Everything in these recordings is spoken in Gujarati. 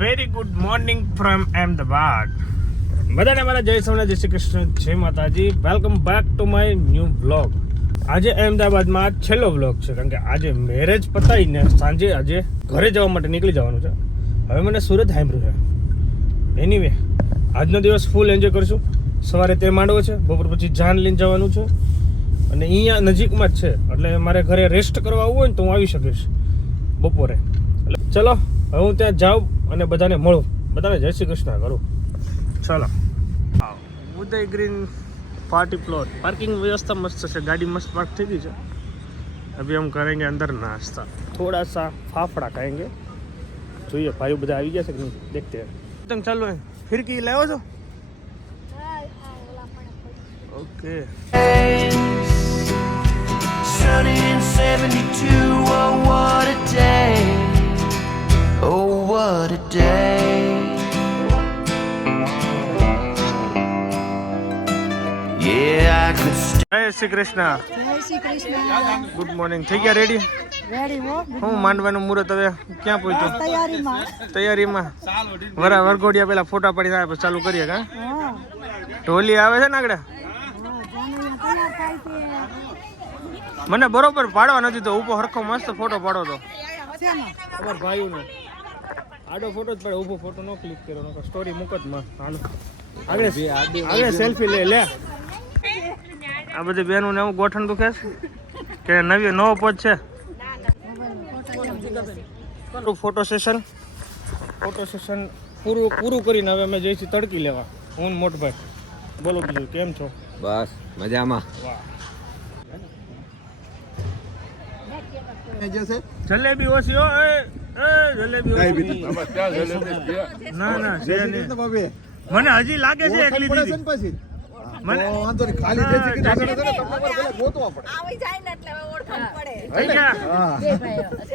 Very good morning from Ahmedabad. બધાને મારા જય સોમનાથ, જય શ્રી કૃષ્ણ, જય માતાજી. Welcome back to my new vlog. આજે અમદાવાદમાં છેલ્લો વ્લોગ છે, કારણ કે આજે મેરેજ પતાવીને સાંજે આજે ઘરે જવા માટે નીકળી જવાનું છે. હવે મને સુરત સાંભળ્યું છે. એનીવે આજનો દિવસ ફૂલ એન્જોય કરશું. સવારે તે માંડવો છે, બપોર પછી જાન લઈને જવાનું છે, અને અહીંયા નજીકમાં જ છે, એટલે મારે ઘરે રેસ્ટ કરવા આવવું હોય ને તો હું આવી શકીશ બપોરે. એટલે ચલો હવે હું ત્યાં જાઉં અને બધાને મળું, બધાને જય શ્રી કૃષ્ણ કરું. ચલો. ઉદય ગ્રીન पार्टी प्लॉट, पार्किंग व्यवस्था मस्त है, गाड़ी मस्त पार्क થઈ ગઈ છે. अभी हम करेंगे अंदर नाश्ता, थोड़ा सा फाफड़ा खाएंगे. જોઈએ ભાઈઓ બધા આવી ગયા છે કે નહીં, देखते हैं. તંગ ચાલુ હે ફિરકી લાવો છો? Okay. Sunny in 72, oh what a day, oh what a day. Yeah, I could stay. જય શ્રી કૃષ્ણ. જય શ્રી કૃષ્ણ. Good morning. થઈ ગયા રેડી? રેડી હો. હું માંડવાનું મુહૂર્ત હવે ક્યાં પહોંચ્યો? તૈયારીમાં. વરઘોડિયા પેલા ફોટા પડીને આવે પછી ચાલુ કરીએ કા? હા. ઢોલી આવે છે ને આગળ? મને બરોબર પાડવા નથી તો ઊભો હરખો મસ્ત ફોટો પાડો તો. ખબર ભાઈઓને આડો ફોટો જ પડે, ઊભો ફોટો નો ક્લિક કર્યો, નો સ્ટોરી મૂકત માં. હાલો આગળ સેલ્ફી લે. આ બધી બેનું ને હું ગોઠણ દુખે છે કે નવો પોચ છે? ફોટો સેશન પૂરું કરીને હવે અમે જઈશું તડકી લેવા. હું મોટભાઈ. બોલો બીજું કેમ છો? બસ મજામાં. જલેબી ઓછી હો. જલેબી ઓછી. ના છે નહીં. મને હજી લાગે છે એકલી દીધી. મને વાંધો નહીં, ખાલી જે છે કે આગળ તમને પેલા ગોતવા પડે. આવી જાય ને એટલે ઓળખાણ પડે. હા જય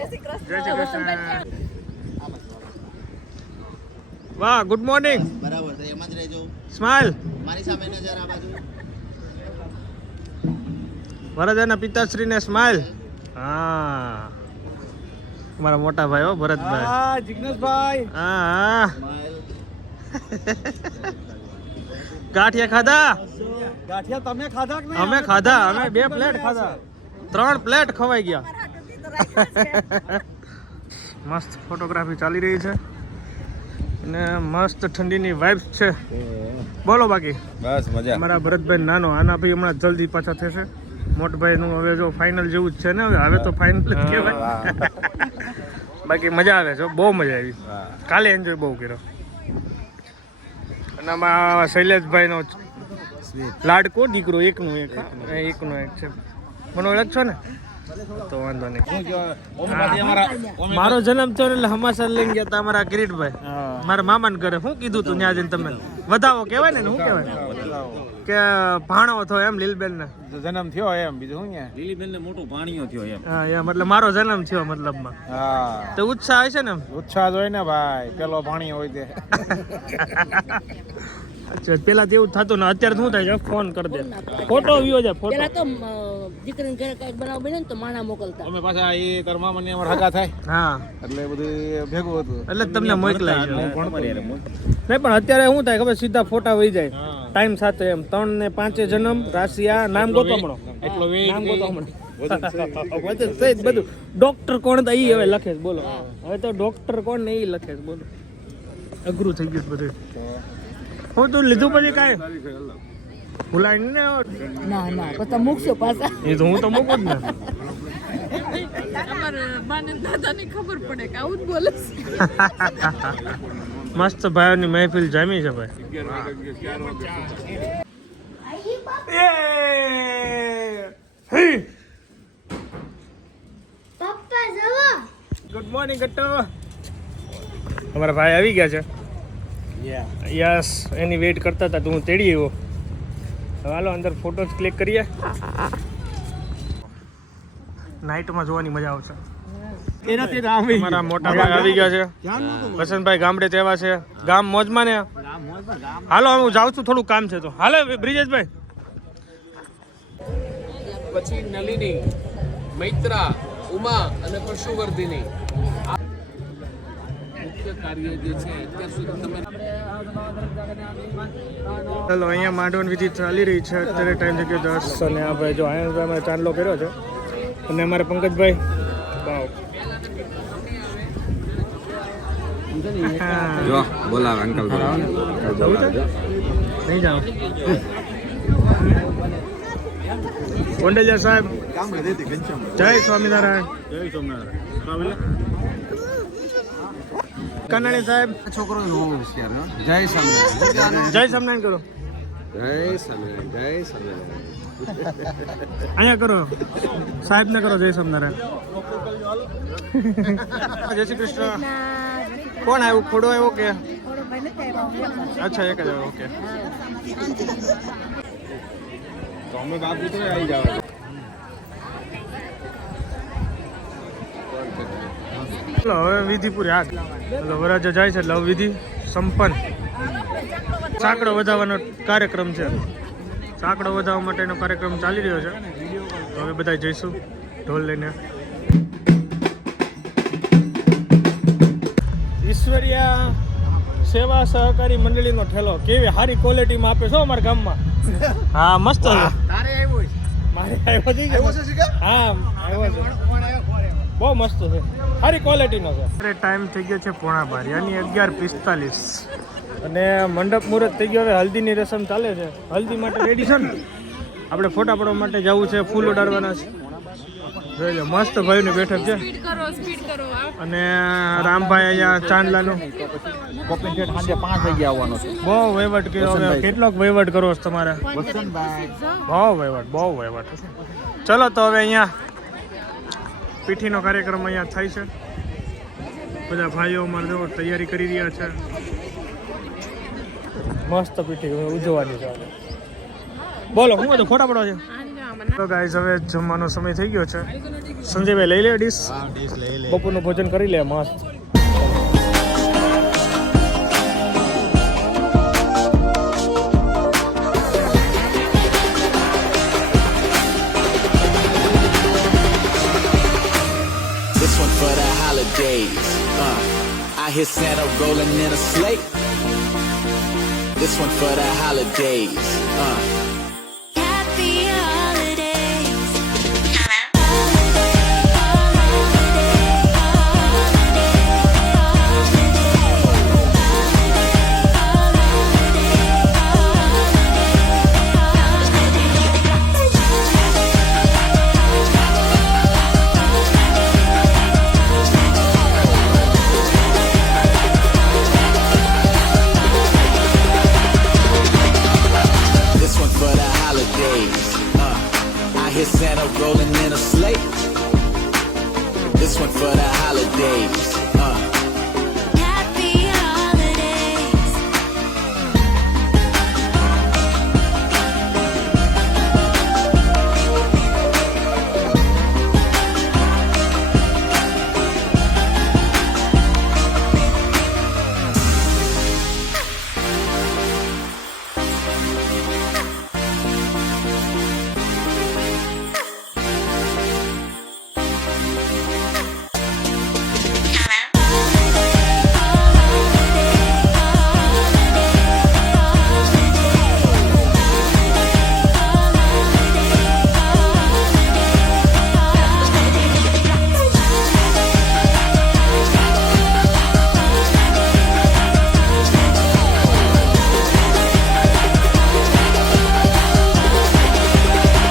શ્રી કૃષ્ણ. વાહ, ગુડ મોર્નિંગ. બરાબર છે, એમ જ રહેજો. સ્માઈલ. મારી સામે નજર આ બાજુ. વરદાના પિતાશ્રીને સ્માઈલ. હા, મારા મોટા ભાઈ હો, ભરતભાઈ. હા, જિગ્નેશભાઈ. હા. ગાંઠિયા ખાધા? ગાંઠિયા તમે ખાધા કે અમે ખાધા. અમે 2 પ્લેટ ખાધા, 3 પ્લેટ ખવાઈ ગયા. મસ્ત ફોટોગ્રાફી ચાલી રહી છે અને મસ્ત ઠંડીની વાઇબ્સ છે. બોલો બાકી બસ મજા. અમારા ભરતભાઈ નાનો, આના ભાઈ હમણાં જલ્દી પાછા થશે. મોટભાઈનું હવે જો ફાઇનલ જેવું જ છે ને, હવે તો ફાઇનલ જ કહેવાય. બાકી મજા આવે છે, બહુ મજા આવી. કાલે એન્જોય બહુ કર્યો. અને આમાં શૈલેષભાઈનો લાડકો દીકરો એકનો એક છે. મને ઓળખ છો ને તો વાંધો નહીં. મારો જન્મ થયો એટલે હમાસર લઈને ગયા હતા અમારા કિરીટભાઈ, મારા મામાને ઘરે. શું કીધું તું ત્યાં જઈને તમે? વધાવો કહેવાય ને, શું કહેવાય કે ભાણો થયો એમ લીલબેન ને જન્મ થયો એમ. બીજું શું લીલીબેન ને મોટો ભાણિયો થયો એમ. હા એમ, એટલે મારો જન્મ થયો મતલબમાં. હા તો ઉત્સાહ હશે ને? ઉત્સાહ હોય ને ભાઈ, પેલો ભાણિયો હોય તે. અચ્છા, પેલા તો એવું થતું ને, અત્યારે શું થાય છે? ફોન કરી દે, ફોટો વ્યૂ છે. ફોટો પેલા તો દીકરીને ઘરે કઈક બનાવ બને ને તો માણા મોકલતા. અમે પાછા એ તાર મામા ને અમારા હગા થાય હા, એટલે બધું ભેગું હતું, એટલે તમને મોકલાય છે. હું ભણતો. નહીં પણ અત્યારે શું થાય ખબર, સીધા ફોટા વહી જાય ટાઈમ સાથે. એમ 3 ને 5 જન્મ રાશિયા નામ ગોતો હમણો, એટલો નામ ગોતો હમણો. બધું ડોક્ટર કોણ હતા એ હવે લખે છે. બોલો હવે તો ડોક્ટર કોણ ને એ લખે છે. બોલો અઘરું થઈ ગયું બધું. હું તું લીધું પછી કાંઈ ભૂલાય ને? ના પછી મૂકશો પાછા. એ તો હું તો મૂકું જ ને. ખબર પડે કે આવું જ બોલે. મસ્ત ભાઈઓની મહેફિલ જામી છે ભાઈ. ગુડ મોર્નિંગ ગટ્ટો. અમારા ભાઈ આવી ગયા છે. યસ, એની વેઇટ કરતા હતા તો હું તેડી આવ્યો. હાલો અંદર ફોટોસ ક્લિક કરીએ. નાઇટમાં જોવાની મજા આવશે. મારા મોટા ભાઈ આવી ગયા છે. વસંતભાઈ ગામડે તેવા છે. ગામ મોજમાં ને. હાલો હું જાઉં છું, થોડું કામ છે તો. હાલો બ્રિજેશભાઈ. પછી નલિની, મૈત્રા, ઉમા અને પશુવર્ધિની. મુખ્ય કાર્ય જે છે અત્યાર સુધી તમે ચાલો અહીંયા માંડવન વિધિ ચાલી રહી છે અત્યારે ટાઈમ થઈ ગયો 10 અને આ ભાઈ જો અહીંયા અમે ચાંદલો કર્યો છે અને અમારા પંકજભાઈ વાવ જો બોલાવ અંકલ નહીં જાઓ કોંડલિયા સાહેબ જય સ્વામિનારાયણ કનાણી સાહેબ છોકરો જય સ્વામિનારાયણ જય સ્વામિનારાયણ કરો જય સ્વામિનારાયણ જય સ્વામિનારાયણ અહીંયા કરો સાહેબ ને કરો જય સ્વામિનારાયણ જય શ્રી કૃષ્ણ કોણ આવ્યું ખોડો આવ્યો કે અચ્છા એક જ આવ્યો ઓકે તો અમે બાપ દીકરો આવી જાવ ચલો હવે વિધિ પૂરી હાથ ચલો વરાજા જાય છે એટલે હવે વિધિ સંપન્ન સાંકડો વધાવવાનો કાર્યક્રમ છે સાંકડો વધાવવા માટેનો કાર્યક્રમ ચાલી રહ્યો છે તો હવે બધા જઈશું ઢોલ લઈને ઈશ્વરિયા સેવા સહકારી મંડળીનો ઠેલો કેવી સારી ક્વોલિટીમાં આપે છો અમારા ગામમાં હા મસ્ત છે મારે આવ્યો છે હા આવ્યો છે બહુ મસ્ત છે સારી ક્વોલિટીનો છે અત્યારે ટાઈમ થઈ ગયો છે 11:30 યાની 11:45 અને મંડપ મુહૂર્ત થઈ ગયો હવે હલ્દીની રસમ ચાલે છે હલ્દી માટે રેડી છે ને આપણે ફોટા પાડવા માટે જવું છે ફૂલ ઉડાડવાના છે જોઈ લો મસ્ત ભાઈની બેઠક છે અને રામભાઈ અહીંયા ચાંદલાનું કોપીન ઠેઠ સાંજે 5 વાગે આવવાનો છે બહુ વહીવટ કર્યો હવે કેટલોક વહીવટ કરો છો તમારે વસંતભાઈ બહુ વહીવટ ચલો તો હવે અહીંયા પીઠીનો કાર્યક્રમ અહીંયા થાય છે બધા ભાઈઓ અમારે જો તૈયારી કરી રહ્યા છે મસ્ત પીઠી ઉજવવાની છે બોલો હું તો ખોટા પડવા છે તો ગાઈઝ હવે જમવાનો સમય થઈ ગયો છે સંજયભાઈ લઈ લે ડીશ બપોરનું ભોજન કરી લે મસ્ત This one for the holidays. I hear Santa rolling in a sleigh. This one for the holidays. Happy holidays. This one for the holidays. I hear Santa rolling in a sleigh. This one for the holidays. Happy holidays.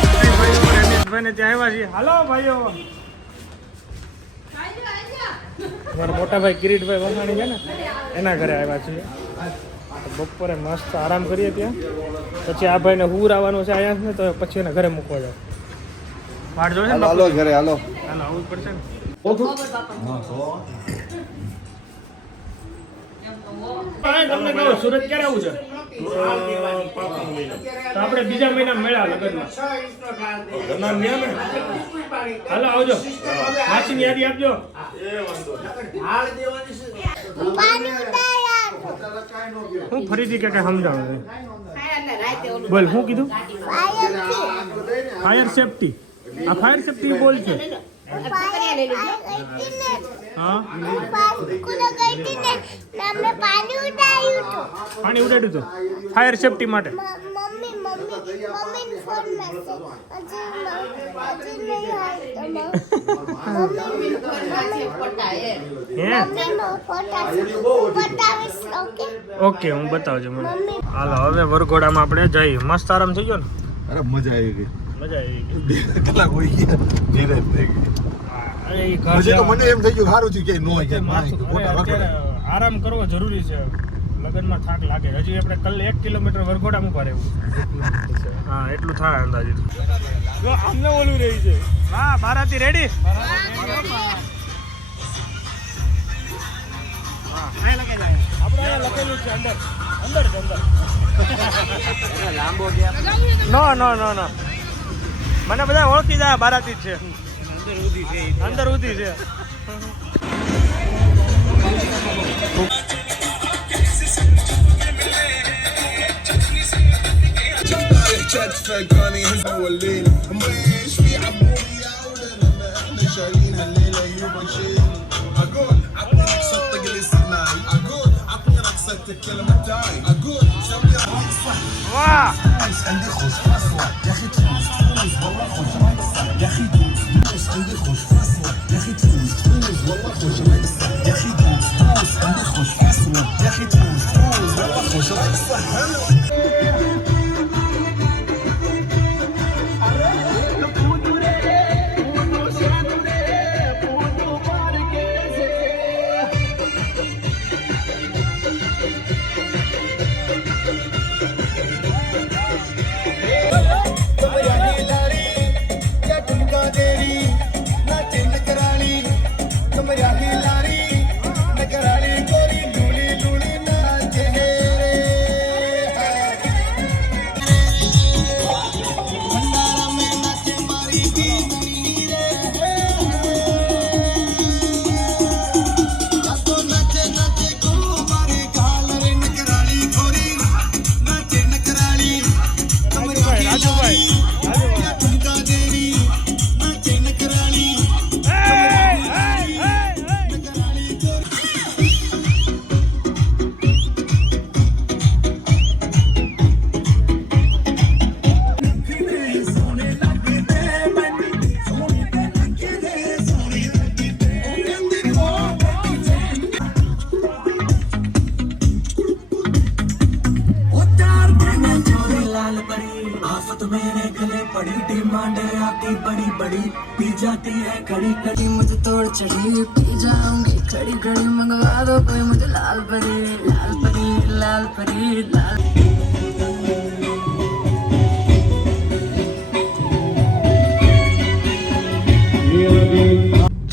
રમેશભાઈને ત્યાં આવ્યા છીએ હાલો ભાઈઓ મારા મોટા ભાઈ કિરીટભાઈ વસાણી છે ને એના ઘરે આવ્યા છીએ બપોરે મસ્ત આરામ કરીએ ત્યાં પછી આ ભાઈને હુર આવવાનું છે અહીંયા ને તો પછી એના ઘરે મૂકવા જાવ વાટ જોશે ને હાલો ઘરે હાલો હાલો આવવું જ પડશે ને તમને કહું સુરત ક્યારે આવું છે તો આપણે બીજા મહિના મેળા લગનમાં હાલો આવજો માસીની યાદી આપજો હું ફરીથી કે સમજાવું બોલ શું કીધું ફાયર સેફટી આ ફાયર સેફટી બોલ છે હા સ્કૂલે ગઈ હતી ને અમને પાણી ઉડાડ્યું હતું. પાણી ઉડાડ્યું હતું ફાયર સેફટી માટે. મમ્મી ફોન મેસેજ હજી નહીં આવ્યો. બતાવીશ. ઓકે હું બતાવજો મને. હાલો હવે વરઘોડામાં આપણે જઈએ. મસ્ત આરામ થઈ ગયો ને? અરે મજા આવી ગઈ. મજા આવી ગઈ. કલાક હોઈ ગયા ધીરે થઈ ગઈ. અરે એ ઘર પછી તો મને એમ થઈ ગયું સારું થયું કે નો અત્યારે આરામ કરવો જરૂરી છે. લગનમાં થાક લાગે. હજી આપણે કલ્લે 1 કિલોમીટર વરઘોડામાં ઉભા રહેવું. હા એટલું થાય અંદાજિત. જો આમને ઓલું રહી છે. હા બારાતી રેડી. આપણે અહીંયા લખેલું છે અંદર જ અંદર. નો મને બધા ઓળખી જાય બારાતી જ છે. અંદર ઉધી છે. વાહ आफत मेरे गले पड़ी डिमांड आती बड़ी बड़ी पी जाती है कड़ी कड़ी मुझे तोड़ चढ़ी पी जाऊंगी खड़ी खड़ी मंगवा दो कोई मुझे लाल परी लाल परी लाल परी लाल।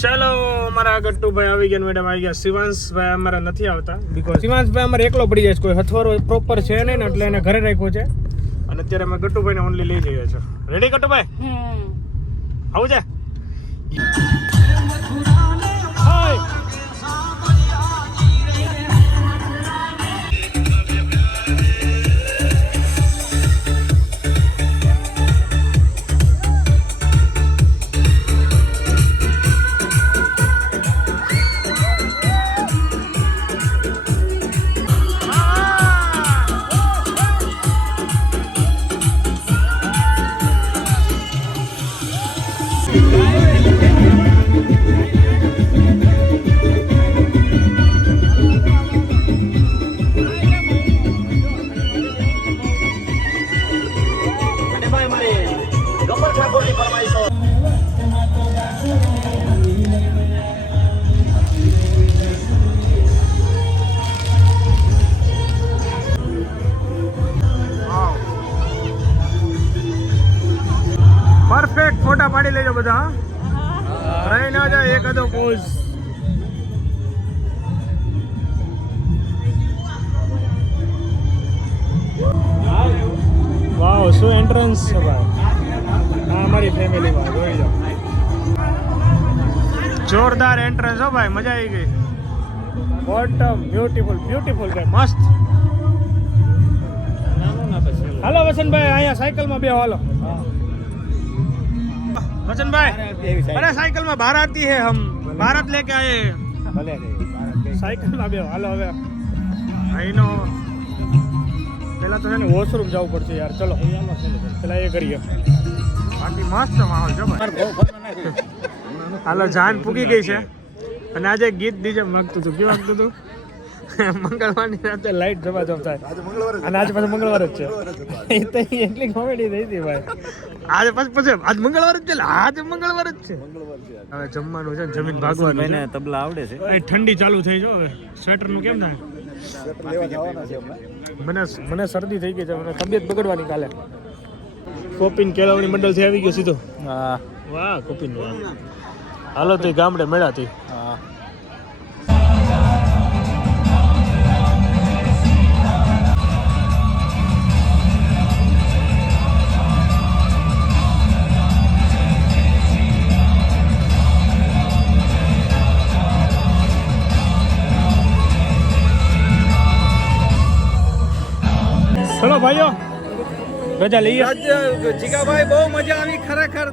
ચલો અમારા ગટ્ટુભાઈ આવી ગયા, મેડમ આવી ગયા. શિવાંશભાઈ અમારા નથી આવતા બીકોઝ શિવાંશભાઈ અમારે એકલો પડી જાય છે. કોઈ હથવારો પ્રોપર છે નહીં ને એટલે એને ઘરે રાખ્યો છે. અને અત્યારે અમે ગટ્ટુભાઈને ઓનલી લઈ જઈએ છીએ. રેડી ગટ્ટુભાઈ? આવું છે? પરફેક્ટ ફોટા પાડી લેજો બધા. રહી ના જાય એકાદો પોઝ. વાવ શું એન્ટ્રન્સ છે ભાઈ. હા અમારી ફેમિલીમાં જોઈ જાઓ. જોરદાર એન્ટ્રન્સ હો ભાઈ, મજા આવી ગઈ. બોટમ બ્યુટીફુલ બ્યુટીફુલ ભાઈ, મસ્ત. હાલો વસંતભાઈ અહીંયા સાયકલમાં બે હાલો. वचन भाई, अरे साइकिल में बाराती है हम, बारात लेके आए ભલે રે સાયકલમાં બે હાલો હવે અહીંનો પેલા તો છે ને વોશરૂમ જવું પડશે યાર. ચલો પેલા એ કરીએ. બાકી મસ્ત માહોલ છે ભાઈ. હાલો જાન પૂગી ગઈ છે અને આજે ગીત ડીજે વાગતું હતું. કેવું વાગતું હતું? મંગળવારની રાતે લાઈટ જવાજમ થાય. અને આજે પાછું મંગળવાર જ છે. એ તો એટલી કોમેડી થઈ હતી ભાઈ. આજે પછી આજ મંગળવાર જ છે. આજે મંગળવાર જ છે. હવે જમવાનું છે ને જમીન ભાગવાનું છે. મને તબલા આવડે છે એ ઠંડી ચાલુ થઈ જો હવે સ્વેટર નું કેમ થાય? મને શરદી થઈ ગઈ છે. મને તબિયત બગડવાની કાલે. કોપીન કેળવણી મંડળ થી આવી ગયો સીધો. હા વાહ કોપીન હાલો તો ગામડે મેળાથી. હા ચલો ભાઈઓ રજા લઈએ. જીગાભાઈ બહુ મજા આવી ખરેખર.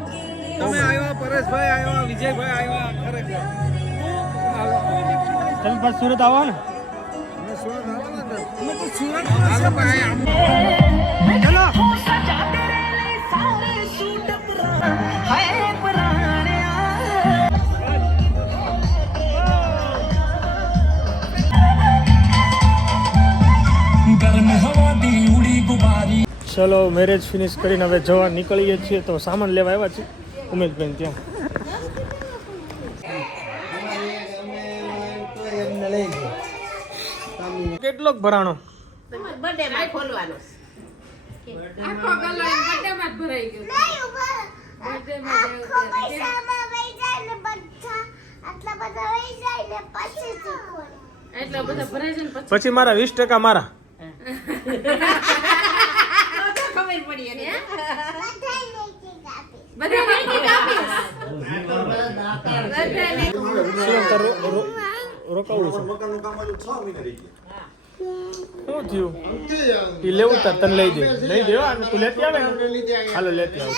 તમે આવ્યા, પરેશભાઈ આવ્યા, વિજયભાઈ આવ્યા ખરેખર. તમે પાછું સુરત આવો ને. ચલો ચલો મેરેજ ફિનિશ કરીને હવે જવા નીકળીએ છીએ. તો સામાન લેવા આવ્યા છીએ ઉમેશબેન ત્યાં. કેટલોક ભરાણો? પછી મારા 20% મારા. રોકાવું છે. શું થયું? એ લેવું તાર તને લઈ દે. લઈ દે હો. તું લેતી આવે. હાલો લેતી આવ.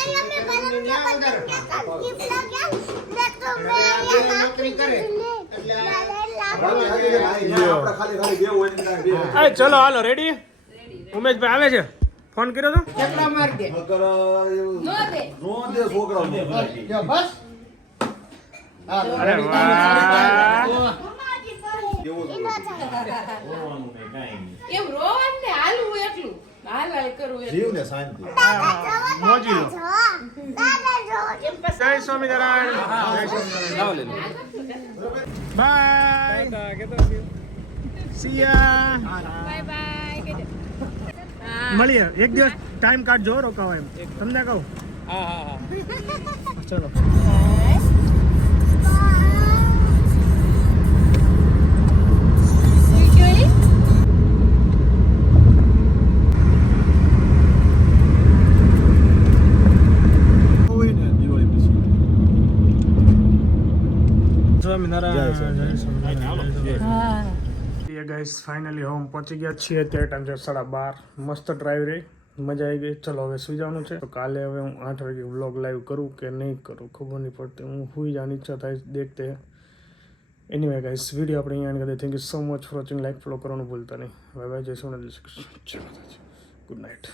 ચલો હાલો રેડી. ઉમેશભાઈ આવે છે. ફોન કર્યો તો? અરે વાહ. એમ રોવાનું ને હાલવું એટલું હાલ કરવું જીવને શાંતિ. મોજી લો. જય Swaminarayan. Bye. See ya. Bye bye. મળીએ એક દિવસ. ટાઈમ કાઢજો રોકાવા એમ તમને કહું. ચલો ગાઈસ ફાઇનલી હોમ પહોંચી ગયા છીએ. અત્યારે ટાઈમ છે 12:30. મસ્ત ડ્રાઈવ રહી, મજા આવી ગઈ. ચલો હવે સુઈ જવાનું છે. તો કાલે હવે હું 8 વાગે વ્લોગ લાઈવ કરું કે નહીં કરું ખબર નહીં પડતી. હું સુઈ જવાની ઈચ્છા થાય દેખતે. એનીવે ગાઈસ વિડીયો આપણે અહીંયા કરી. Thank you so much for watching. Like follow કરવાનું ભૂલતા નહીં. Bye bye. જય સોનાલી. Good night.